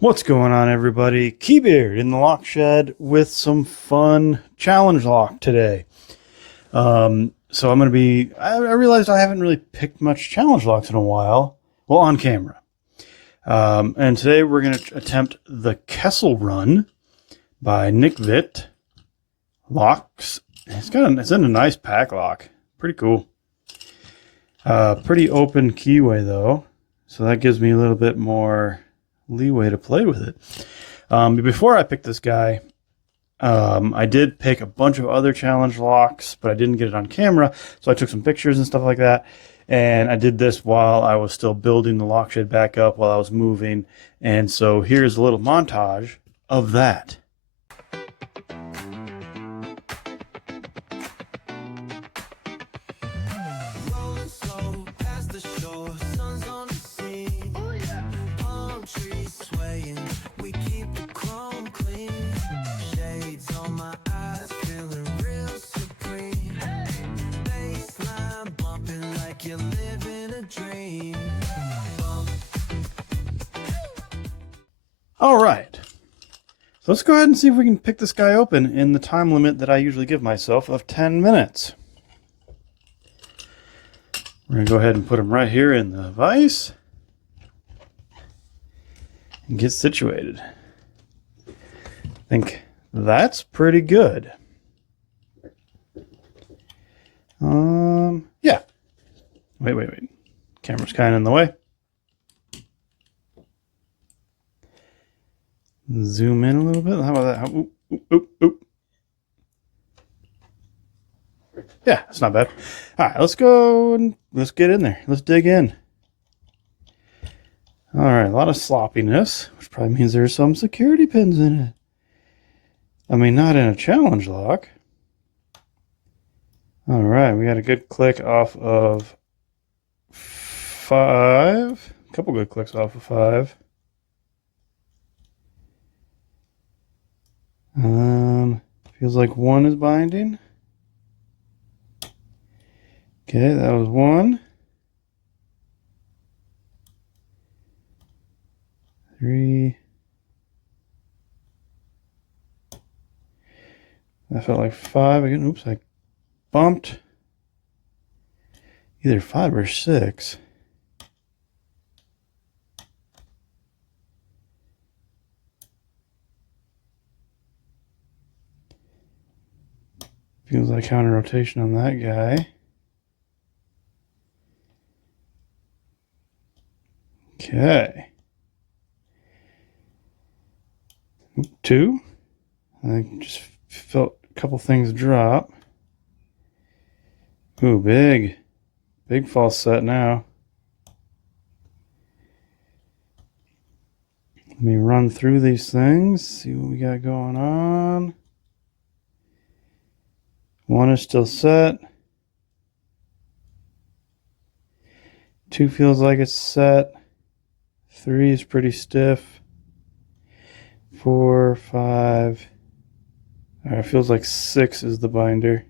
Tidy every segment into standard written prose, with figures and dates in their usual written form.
What's going on, everybody? Keybeard in the lock shed with some fun challenge lock today. So I'm going to be. I realized I haven't really picked much challenge locks in a while. Well, on camera. And today we're going to attempt the Kessel Run by Nick Vitt locks. It's in a nice pack lock. Pretty cool. Pretty open keyway though, so that gives me a little bit more leeway to play with it. But before I picked this guy, I did pick a bunch of other challenge locks, but I didn't get it on camera, so I took some pictures and stuff like that. And I did this while I was still building the lock shed back up while I was moving. And so here's a little montage of that. All right. So let's go ahead and see if we can pick this guy open in the time limit that I usually give myself of 10 minutes. We're going to go ahead and put him right here in the vise and get situated. I think that's pretty good. Yeah. Wait. Camera's kind of in the way. Zoom in a little bit. How about that? Oop. Yeah, it's not bad. All right, let's go and let's get in there. Let's dig in. All right, a lot of sloppiness, which probably means there's some security pins in it. I mean, not in a challenge lock. All right, we got a good click off of 5. A couple good clicks off of 5. Feels like 1 is binding. Okay, that was 1. 3. That felt like 5 again. Oops, I bumped either 5 or 6. Feels like counter rotation on that guy. Okay. 2. I just felt a couple things drop. Ooh, big false set now. Let me run through these things, see what we got going on. 1 is still set. 2 feels like it's set. 3 is pretty stiff. 4, 5. All right, it feels like 6 is the binder.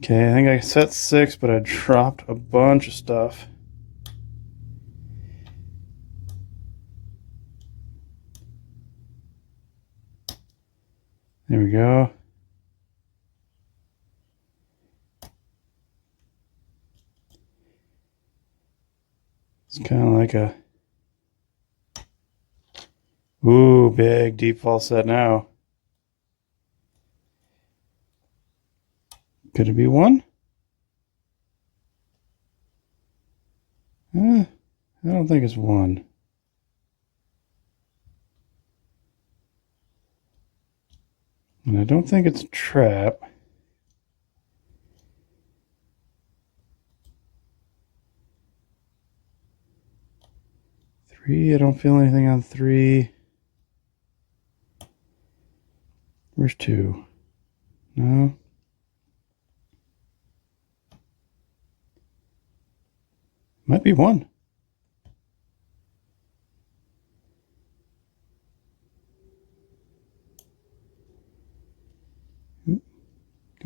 Okay, I think I set 6, but I dropped a bunch of stuff. There we go. It's kind of like a... Ooh, big deep false set now. Could it be 1? I don't think it's 1. And I don't think it's a trap. 3, I don't feel anything on 3. Where's 2? No. Might be 1.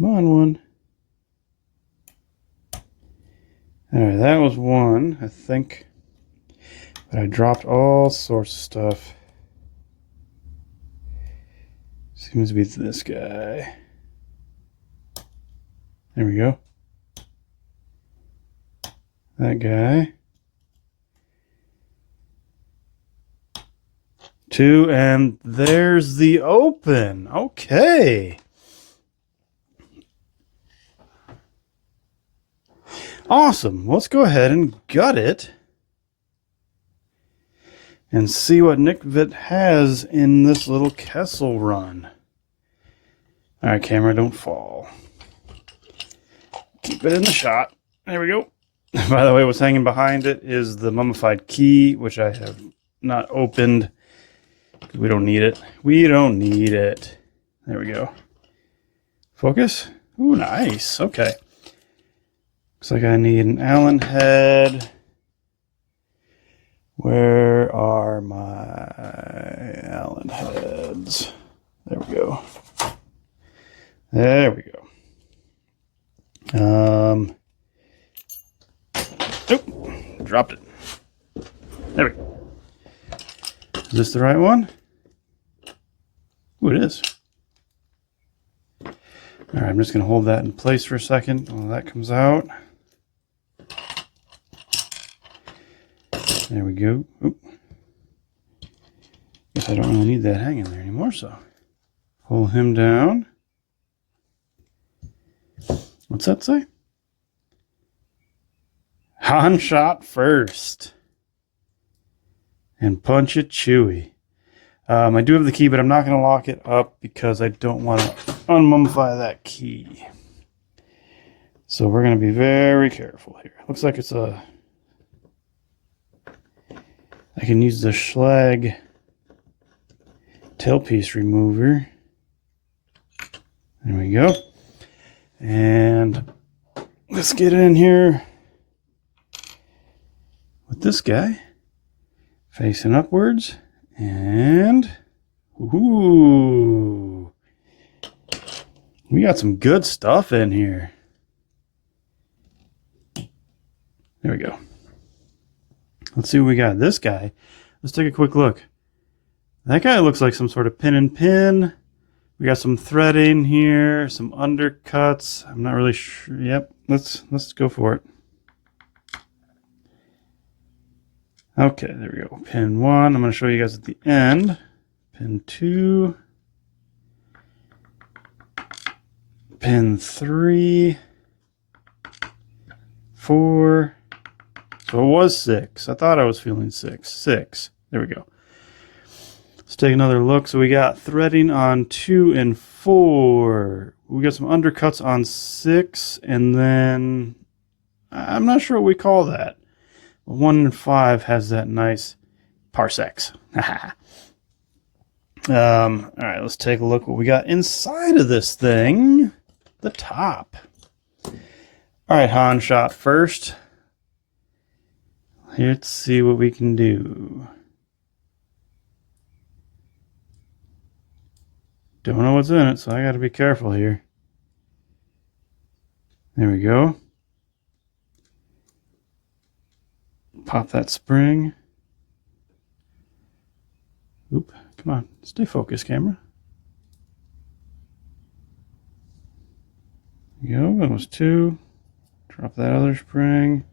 Come on, 1. All right, that was one, I think. But I dropped all sorts of stuff. Seems to be this guy. There we go. That guy. 2, and there's the open. Okay. Awesome. Let's go ahead and gut it and see what Nickvit has in this little Kessel Run. All right, camera, don't fall. Keep it in the shot. There we go. By the way, what's hanging behind it is the mummified key, which I have not opened. We don't need it. We don't need it. There we go. Focus. Ooh, nice. Okay. Looks like I need an Allen head. Where are my Allen heads? There we go. There we go. Nope, dropped it. There we go. Is this the right one? Ooh, it is. All right, I'm just going to hold that in place for a second while that comes out. There we go. Oop. Guess I don't really need that hanging there anymore, so pull him down. What's that say? Han shot first. And punch it chewy. I do have the key, but I'm not going to lock it up because I don't want to unmummify that key. So we're going to be very careful here. Looks like it's a... I can use the Schlag tailpiece remover. There we go. And let's get in here with this guy facing upwards. And ooh, we got some good stuff in here. There we go. Let's see what we got. This guy, let's take a quick look. That guy looks like some sort of pin and pin. We got some threading here, some undercuts. I'm not really sure. Yep, let's go for it. Okay, there we go. Pin 1. I'm going to show you guys at the end. Pin 2. Pin 3. 4. So it was 6. I thought I was feeling 6. 6. There we go. Let's take another look. So we got threading on 2 and 4. We got some undercuts on 6. And then I'm not sure what we call that. 1 and 5 has that nice parsecs. All right, let's take a look what we got inside of this thing. The top. All right, Han shot first. Let's see what we can do. Don't know what's in it, so I got to be careful here. There we go. Pop that spring. Oop, come on, stay focused, camera. There we go, that was 2. Drop that other spring.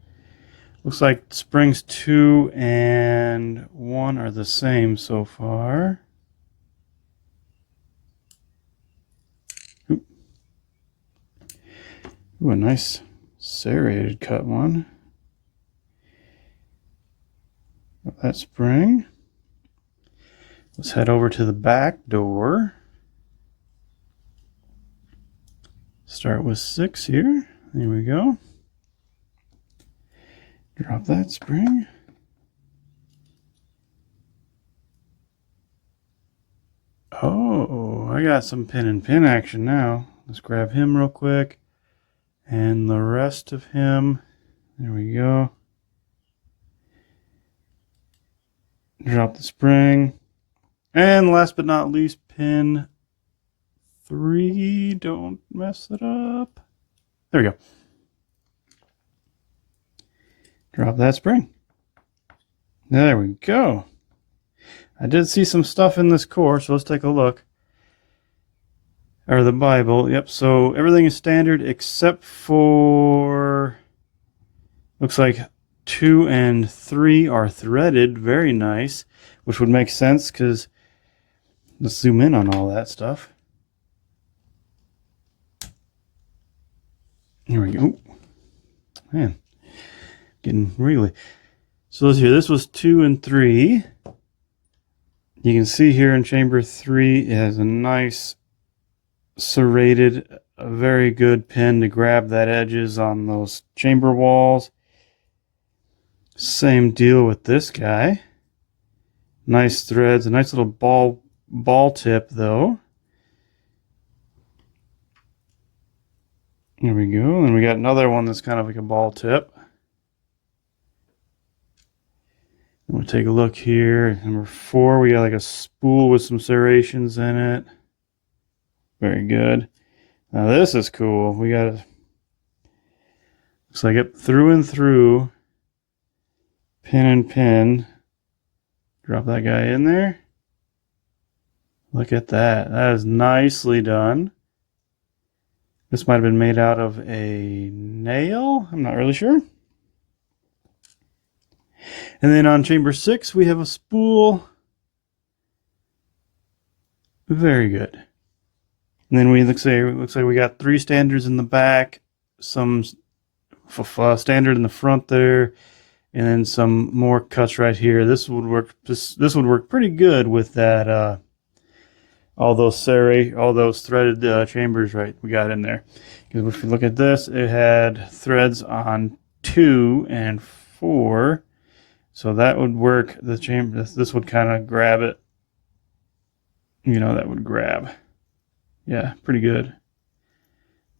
Looks like springs 2 and 1 are the same so far. Oop. Ooh, a nice serrated cut one. Got that spring. Let's head over to the back door. Start with 6 here. There we go. Drop that spring. Oh, I got some pin and pin action now. Let's grab him real quick. And the rest of him. There we go. Drop the spring. And last but not least, pin 3. Don't mess it up. There we go. Drop that spring. There we go. I did see some stuff in this course, so let's take a look. Or the Bible, yep, so everything is standard except for, looks like 2 and 3 are threaded. Very nice, which would make sense because let's zoom in on all that stuff. Here we go. Man, getting really. So let's hear. This was 2 and 3. You can see here in chamber 3, it has a nice serrated, a very good pin to grab that edges on those chamber walls. Same deal with this guy. Nice threads, a nice little ball tip though. There we go. And we got another one that's kind of like a ball tip. We'll take a look here. Number 4, we got like a spool with some serrations in it. Very good. Now this is cool. We got a, looks like it through and through. Pin and pin. Drop that guy in there. Look at that. That is nicely done. This might have been made out of a nail. I'm not really sure. And then on chamber 6, we have a spool. Very good. And then looks like we got 3 standards in the back, some standard in the front there, and then some more cuts right here. This would work. This would work pretty good with that. All those threaded chambers we got in there. Because if you look at this, it had threads on 2 and 4. So that would work. The chamber, this would kind of grab it. You know, that would grab. Yeah, pretty good.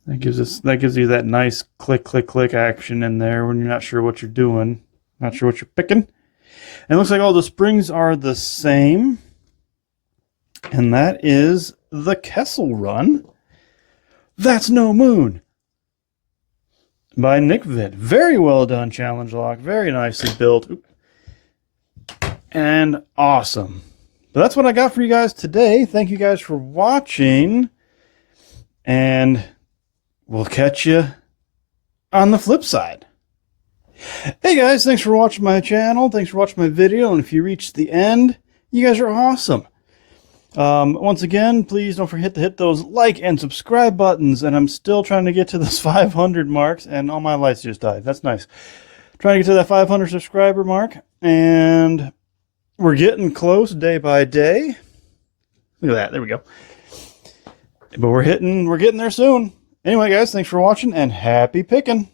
That gives you that nice click, click, click action in there when you're not sure what you're doing, not sure what you're picking. And it looks like all the springs are the same. And that is the Kessel Run. That's No Moon by Nick Vid. Very well done challenge lock. Very nicely built. And awesome. But that's what I got for you guys today. Thank you guys for watching. And we'll catch you on the flip side. Hey guys, thanks for watching my channel. Thanks for watching my video. And if you reached the end, you guys are awesome. Once again, please don't forget to hit those like and subscribe buttons. And I'm still trying to get to those 500 marks. And all my lights just died. That's nice. Trying to get to that 500 subscriber mark. And we're getting close day by day. Look at that. There we go. But we're getting there soon. Anyway, guys, thanks for watching and happy picking.